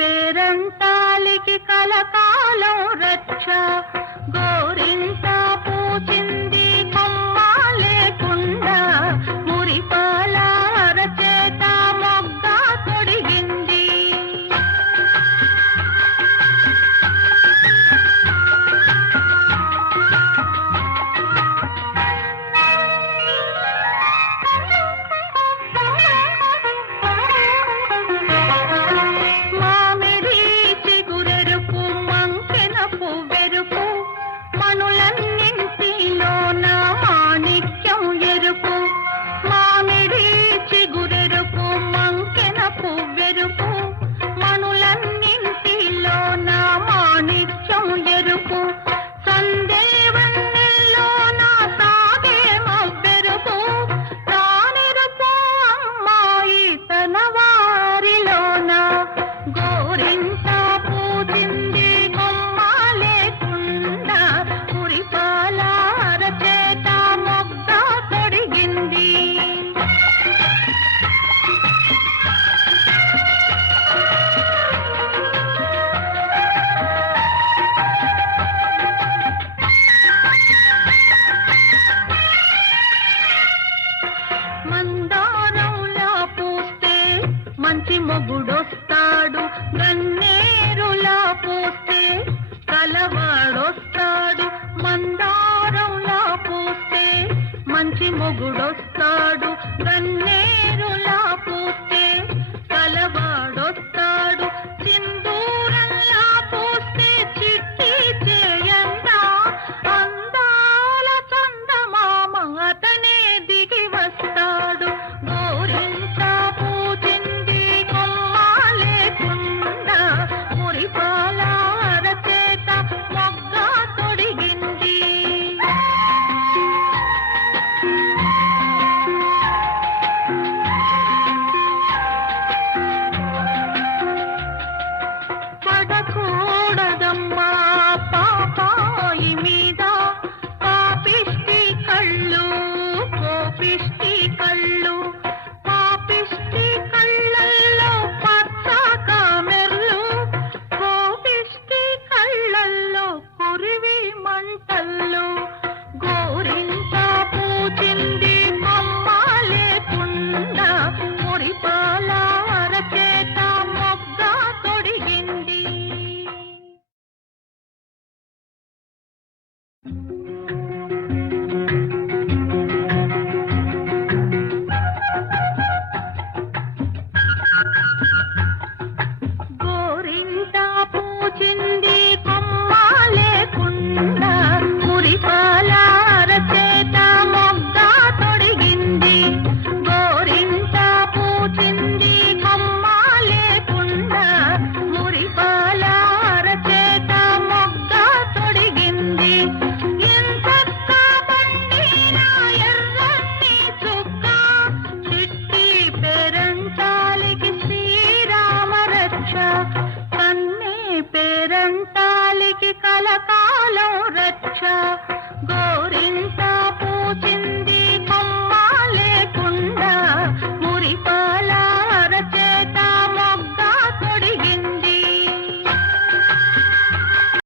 పేరంటాలికి కలకాలం రక్ష గోరింట పూచింది కొమ్మ లేకుండా మురిపాల అరచేత మొగ్గ తొడిగింది. మంచి మొగుడొస్తాడు, గన్నేరులా పోస్తే కలవాడొస్తాడు. మందారంలా పోస్తే మంచి మొగుడొస్తాడు, గన్నేరులా పోస్తే కలవాడొస్తాడు. సింధూరంలా పోస్తే చిట్టి చేయండా అందాల చందమామ అతనే దిగి వస్తాడు. గోరింట పూజింది కొమ్మ లేకుండా మురిపాల అరచేత మొగ్గ తొడిగింది. పడకూడదమ్మా పాపాయి మీద పాపిష్టి కళ్ళు, కోపిష్టి కళ్ళు. పాపిష్టి కళ్ళల్లో పచ్చ కామెర్లు, కోపిష్టి కళ్ళల్లో కురివి మంటల్లో. గోరింట పూజింది కొమ్మ లేకుండా మురిపాల అరచేత మొగ్గ తొడిగింది. గోరింట పూజింది కొమ్మ లేకుండా మురిపాల అరచేత మొగ్గ తొడిగింది. గోరింట పూజింది కొమ్మ లేకుండా మురిపాల అరచేత మొగ్గ తొడిగింది. ఎంతక్క పండిన ఎర్రని చుక్క చిట్టి పేరంటాలికి శ్రీరామ రక్ష. కన్నే పేరంటాలికి కలకాలం రక్ష గోరింట